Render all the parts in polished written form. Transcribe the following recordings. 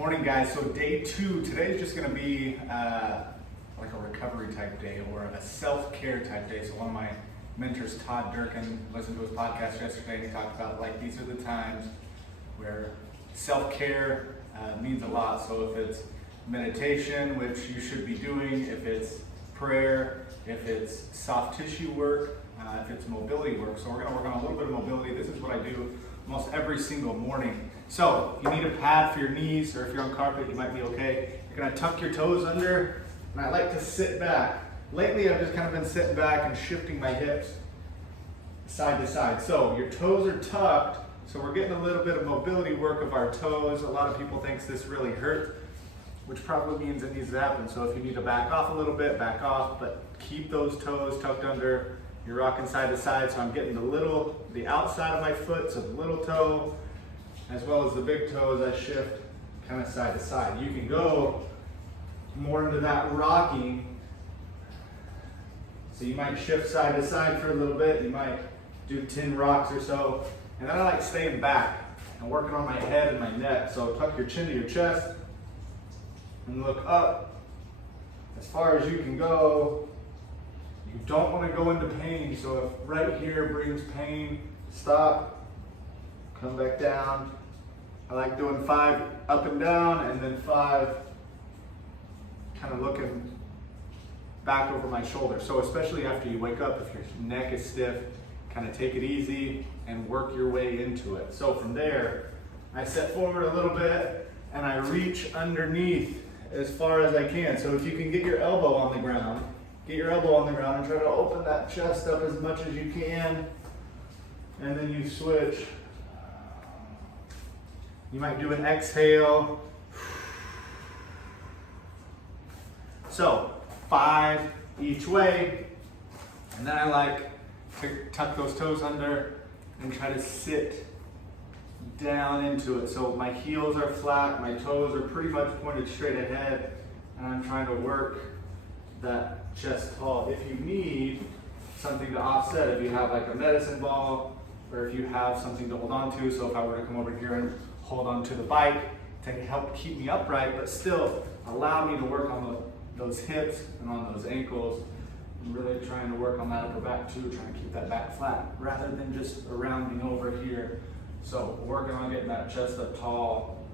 Morning, guys. So day 2, today is just going to be like a recovery type day or a self-care type day. So one of my mentors, Todd Durkin, listened to his podcast yesterday and he talked about like these are the times where self-care means a lot. So if it's meditation, which you should be doing, if it's prayer, if it's soft tissue work, if it's mobility work. So we're going to work on a little bit of mobility. This is what I do almost every single morning. So you need a pad for your knees, or if you're on carpet, you might be okay. You're gonna tuck your toes under, and I like to sit back. Lately, I've just kind of been sitting back and shifting my hips side to side. So your toes are tucked, so we're getting a little bit of mobility work of our toes. A lot of people think this really hurts, which probably means it needs to happen. So if you need to back off a little bit, back off, but keep those toes tucked under. You're rocking side to side, so I'm getting the outside of my foot, so the little toe, as well as the big toe as I shift kind of side to side. You can go more into that rocking. So you might shift side to side for a little bit. You might do 10 rocks or so. And then I like staying back and working on my head and my neck. So tuck your chin to your chest and look up as far as you can go. You don't want to go into pain. So if right here brings pain, stop, come back down. I like doing 5 up and down and then 5 kind of looking back over my shoulder. So especially after you wake up, if your neck is stiff, kind of take it easy and work your way into it. So from there, I step forward a little bit and I reach underneath as far as I can. So if you can get your elbow on the ground, get your elbow on the ground and try to open that chest up as much as you can. And then you switch. You might do an exhale. So 5 each way. And then I like to tuck those toes under and try to sit down into it. So my heels are flat, my toes are pretty much pointed straight ahead, and I'm trying to work that chest tall. If you need something to offset, if you have like a medicine ball, or if you have something to hold on to, so if I were to come over here and hold on to the bike to help keep me upright, but still allow me to work on those hips and on those ankles. I'm really trying to work on that upper back too, trying to keep that back flat rather than just rounding over here. So working on getting that chest up tall,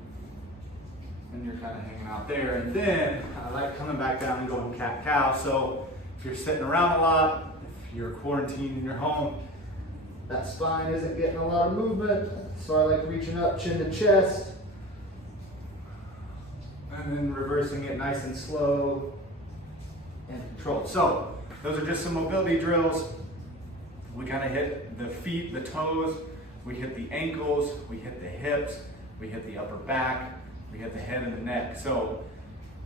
and you're kind of hanging out there. And then I like coming back down and going cat-cow. So if you're sitting around a lot, if you're quarantined in your home, that spine isn't getting a lot of movement, so I like reaching up chin to chest and then reversing it nice and slow and controlled. So those are just some mobility drills. We kind of hit the feet, the toes, we hit the ankles, we hit the hips, we hit the upper back, we hit the head and the neck. So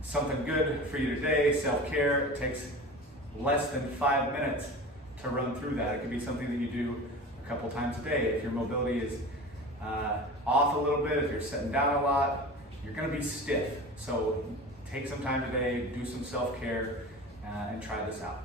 something good for you today, self-care. It takes less than 5 minutes to run through that. It could be something that you do a couple times a day. If your mobility is off a little bit, if you're sitting down a lot, you're going to be stiff. So take some time today, do some self-care, and try this out.